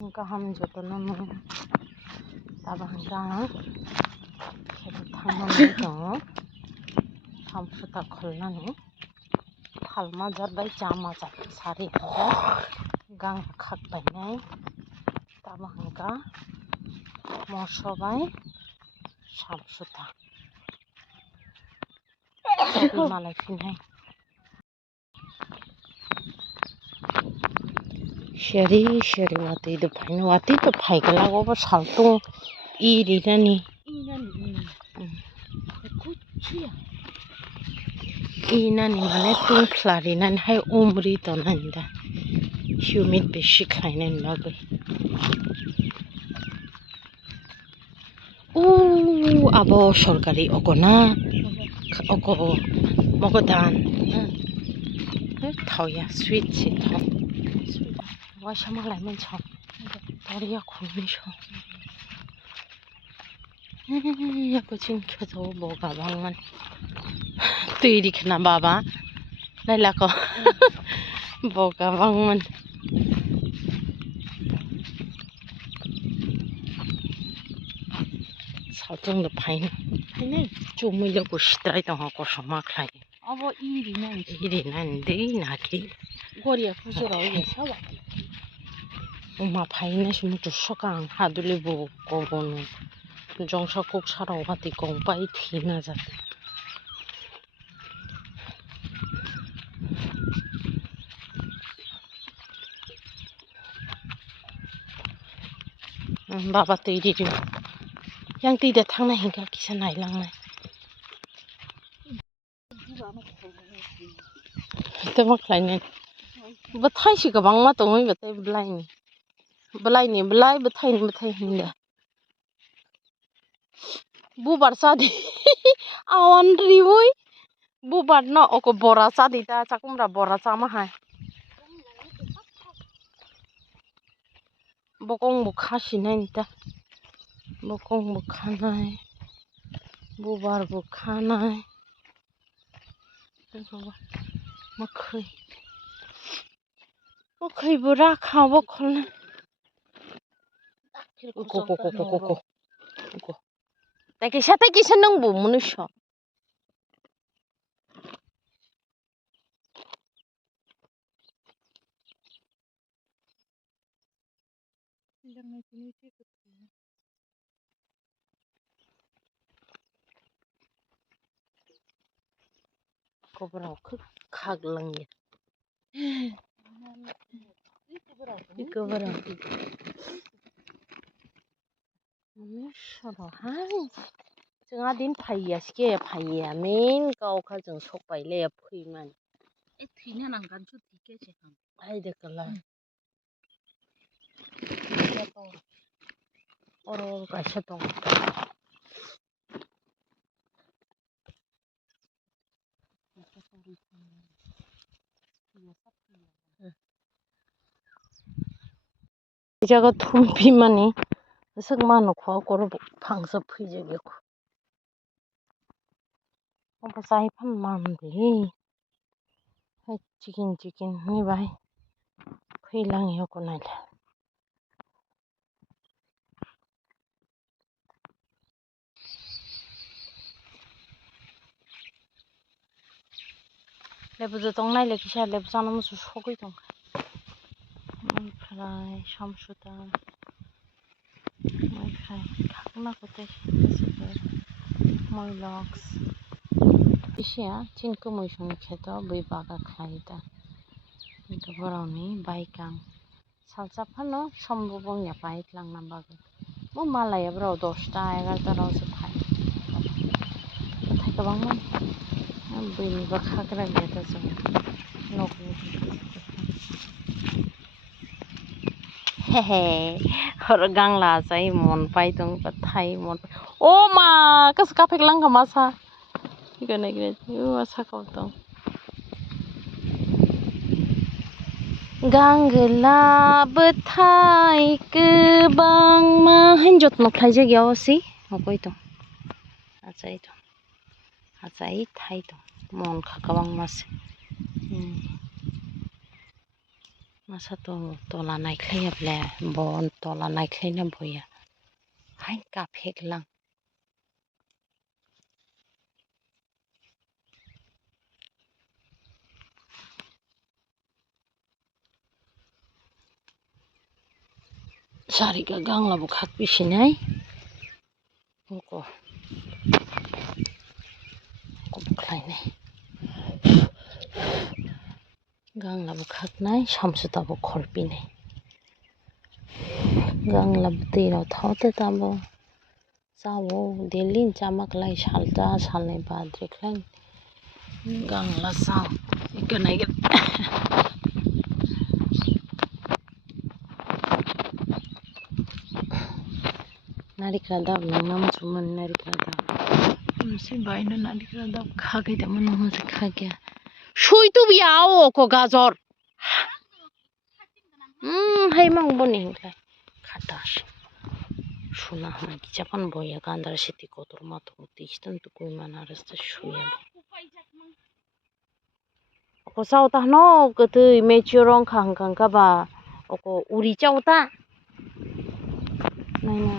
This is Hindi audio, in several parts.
गाहाम जतन दाबा खेत थांनानै दङ सामफ्रुता खलनानै फालमा जाबाय जामा जाबाय सारि गां खाबायनाय दाबा मसबाय सामफ्रुता मालाय फिननाय शेरी वाती तो फाइगला को साल्टो इरिनानी इनानी माने तुम फ्लारिनानी हाय उमरी तो नंदा ह्यूमिड बेशी खाइने बागै आबो सरकारी अगना अगो मगदान थावया स्वीट से थाव वाशा मालाय मोनसा दरिया खुमिसो या कुचिन खेतो बोगा बांगमन तैरी खना बाबा नाइला को बोगा बांगमन साउथुं द फाइन चुमुइलो को सित्राय दङ को समा खाय अब इरिनान दै नाखि गरिया फुजराव ये सावा उमा फाइना सुमुतु सकां हादुले बो गबनो जंसा कोक साराव हाति गंपाय थिना जा बाबा तैरी yang tidak थांना हिंगा किसा नायलांनाय itu maklainya betai sih kabang mah tunggu betai belai betai hinda bubar sadi awan riwui bubar no oko bora sadi ta cakumra bora sama hai bokong bukasi nai ta bokong bukhanai bubar bukhanai makhai bura khawa kholna ko tai kisa nang bu munusha kobrau khaglangi kobrau munusha hai जोंहा दिन फाइया मेन गावखा जों सबायले फैमान ए थैना नांगान सु दिके सेखां आइदे कला और गायसा दं जागा थुमफि माने सोग मानो खवा कर फांसो फैजे गेखौ अब जाय फान मानदे चिकेन नि बाय फैलाङियो को नायला लेबु दं नायले किसा लेबु जानो मुसु सगै दं ओमफ्राय सामसुता ओमफ्राय खाखना कोते मयलक्स इसिया चिनको मैसं खेतो बै बागा खायदा गबरावनि बाइकां सालसा फानो सम्बुबं या बाइक लांना बागै मो मालाया ब्राव 10टा 11टा रावसो फाय गोबां बैनि बा खाग्रा गैया जों नगनि हे हर गांला जाय मन पाइ दं बाथाय मन ओ मा कस काफेक लांगा मासा गने मासा कावदं गांगला बाथाय गोबां मा हिनजत नख्लाय जायगायाव सि हगय दं आजाय थाय दं मन खागाबां मास masa to tola naikhlaya ble bon tola naikhlaina boya hai ka pheklang sari ka gangla bu khak pisinai ko ko khlainai gangla bu khaknai samsuta bu khorpinai gangla bu tiro thote tabo chawo delin chamaklai salta salnai badre khlain gangla chaw ikanai narikra dab nam chuman narikra dab se baina narikra dab khagai da manu se khagya shui tu biao ko gajor hai mang boni hinglai khatas shuna hama kichapan boya gandar siti kotor mato tistan tu koi manaras ta shuya ko sau ta no ketu mechurong khang khang ka ba oko uri chau ta nai na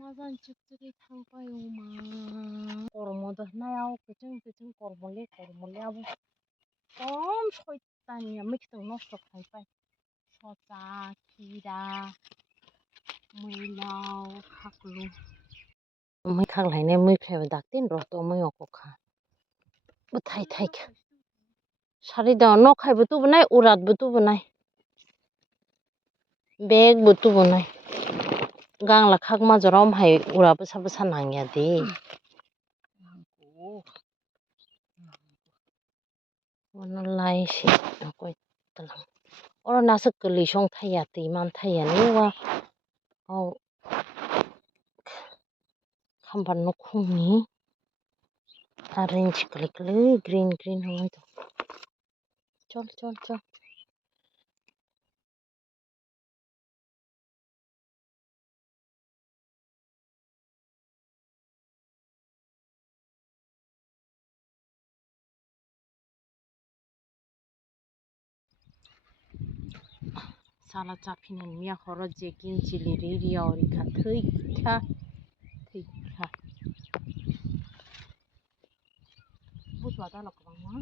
Mazan çıktı थांबायमा गरमदा नायाव गोजों गरमले आबो कम सयतानिया मैखिथों नष्ट खालामबाय सजा खिरा मैलाव खाख्लु मै खाग्लायनाय मैख्लायबो दागदिन र' तो मै अखखा थाइ थाइख सारि दा नखायबो तुबनाय उरातबो तुबनाय बेगबो तुबनाय गांला खाग माजराव हाय उरा बसा नांया दे वन लाइसि गय तलां और नासक गोलै सं थाया दैमान थाया नेवा औ खाम्बार नखुंनि ऑरेंज कलर ग्रीन हमाय तो चल साला चाफिनान मिया खर जेकिन चिली रिया रिखा थैखा बुथुआ दाला गोबां मा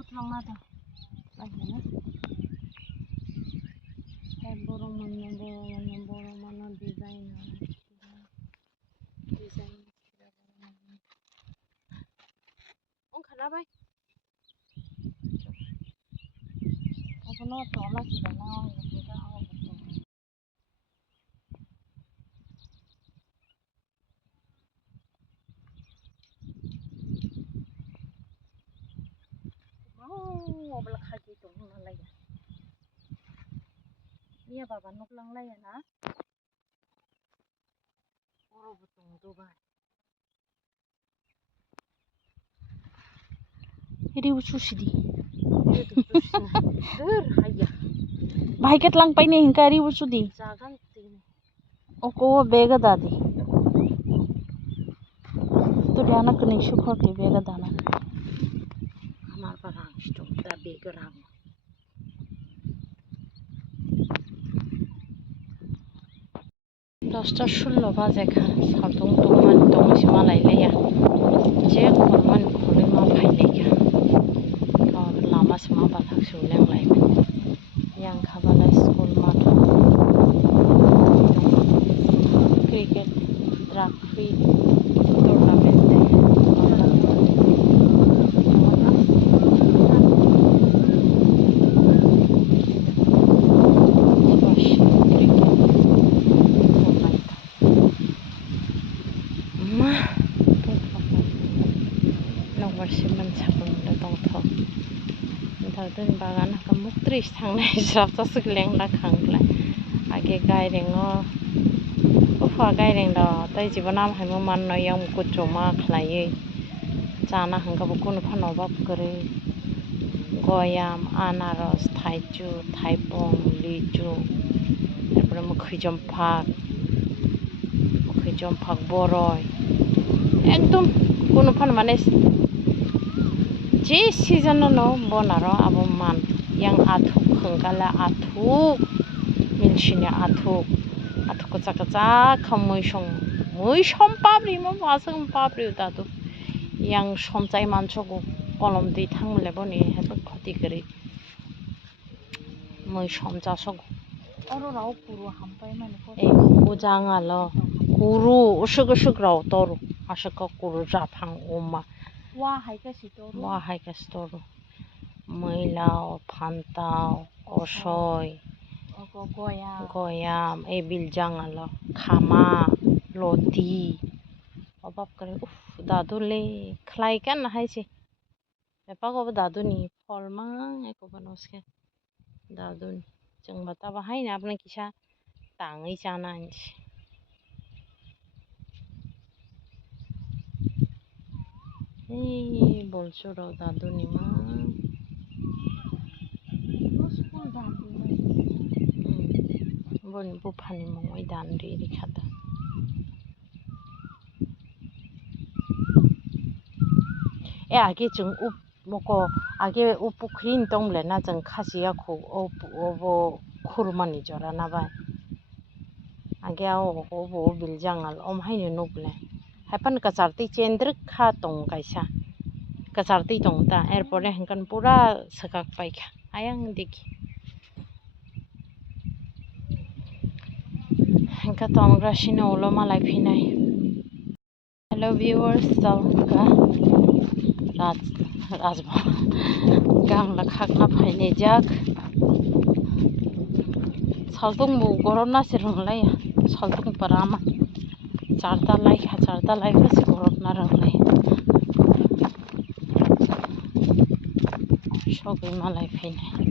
buthlang nada lagi na borong mana design khana bai no tola sida na obla khagi to nalai niya baba noklang lai na oro butung do ba iri uchu sidi dur haya bhai ketlang pai ne hinkari uchu di jagan tin oko bega dadi to diana kni sukho ke bega dana amar parang stop da bega rang Dasta 16 baje kha saltung tungman tongsi malai leya je khorman khole ma phaile kha ka lama sma ba thak su leng lai yang khabala school ma cricket rugby tournament सारदों बागान मुक्त्रिस थांनाय ज्राबजासो लेंला खांलाय आगे गायरेङो उफा गायरें दा ताई जेबो नाम हायमो माननायाव कुचो मा खालायै जाना हांगाबो कुनु फानावबा करे गयाम आनारस थाइजौ थाइबं लिचु एरपरे मोखै जम्फाक बरय एकदम कुनु फान माने जे season no bonaro abo man yang athuk khangkala athuk milsine athuk kacak khamui som papri mo wasang papri tatu yang somchai mansogo kolom dei thangmole boni hebe khoti kari moi somja sogo oro rao puru hampai mane ko e ujanga lo kuru usuk rao toru asaka kuru japhang oma wa haika storu मैलाव फान्ताव असय गयाम ए बिलजांगाल खामा लति अबाब करे उफ दादुले ख्लायकान हायसे एपागोबो दादुनि फलमा एकोबा नसके दादुनि जोंबा ताबा हायना आपने किसा ताङै जाना आनसि ए बोलसुरो दादुनि मा boni bufani mongoi danri rikhada e age jung up moko age upukrin tongle na jung khasiya khu obo khurmani jora na bai age obo biljangal om haini nuble hapan kacharti chendrik kha tong kaisa kacharti tong ta erpore hangkan pura sakak paikha ayang dikhi hangka tongra sino ulo malai phinai hello viewers salka rajba gangla khakna phaine jak saltung mu gorona sirunglai saltung parama charta lai ka se gorona ranglai shogai malai phinai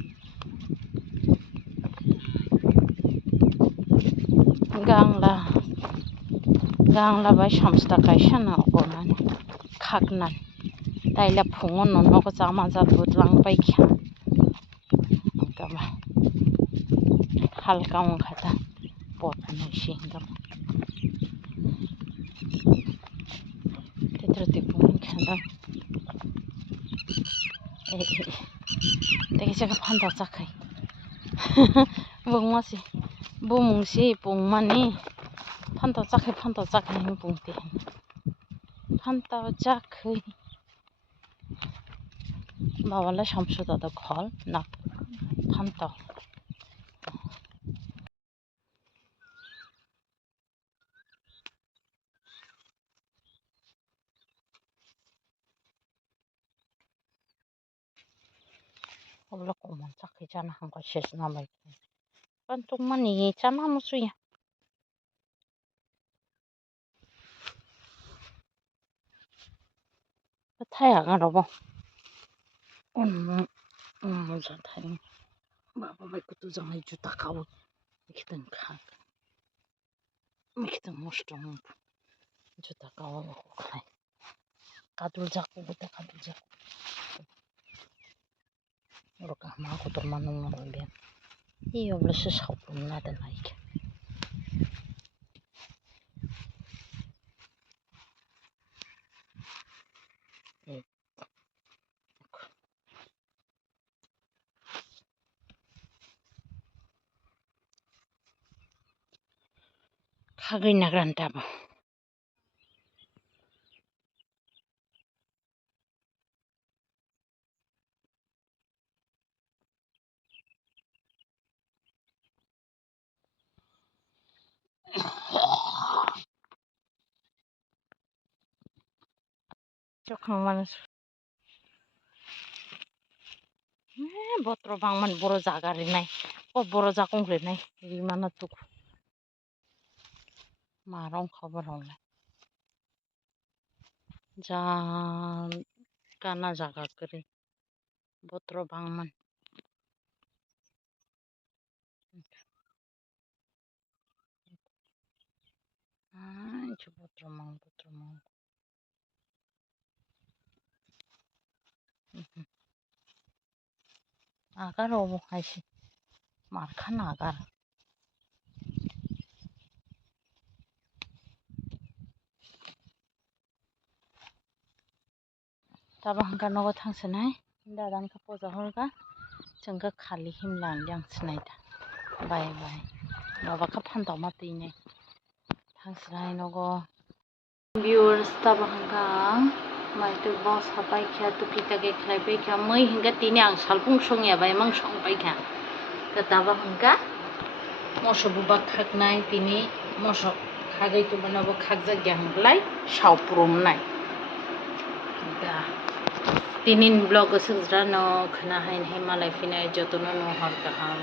gangla bai samsta kaisa na okoman khaknan taila phungo nono ko chama jatbut lang pai kha kama halka ong khata pot na singam tetrati pun khanda te jaga phanda chakai bungmasi bumungsi pungmani phanta chakai ni pungte phanta chakai babala samsu dada khol na phanta obla komon chakai jana hangka ses na bai pantung mani chana musuya thaya ngarobo moja thai baba bai kutu jangai juta kawo mikiteng khak mikiteng mosto juta kawo khai kadul jaku buta kadul jaku roka ma kotor manung ngomben iyo blese saupun nada naik kagai nagranta ba jokang manas botro bangman boro jaga rinai o boro jakong rinai rimana tuk marong khabar onle jan kana jaga kare Botro bangman. Itu botro mang. Agar obo haisi. Markan agar. Taba hangka nogo tangsanai. Dadan ka poza holga. Jengka khali himlan yang sinaida. Bye. Baba ka pantau matine. Tangsanai nogo. Viewers taba hangka. Maitu bos hapai kya tu kita ke khlai pe kya mai hingga tini ang salpung song ya bai mang song pai kya. Taba hangka. Moso bubak khaknai tini moso khagai tu banabo khakjak janglai sauprum nai. Tinin blog sujrano khna hain himalay finay jotono no har kaham.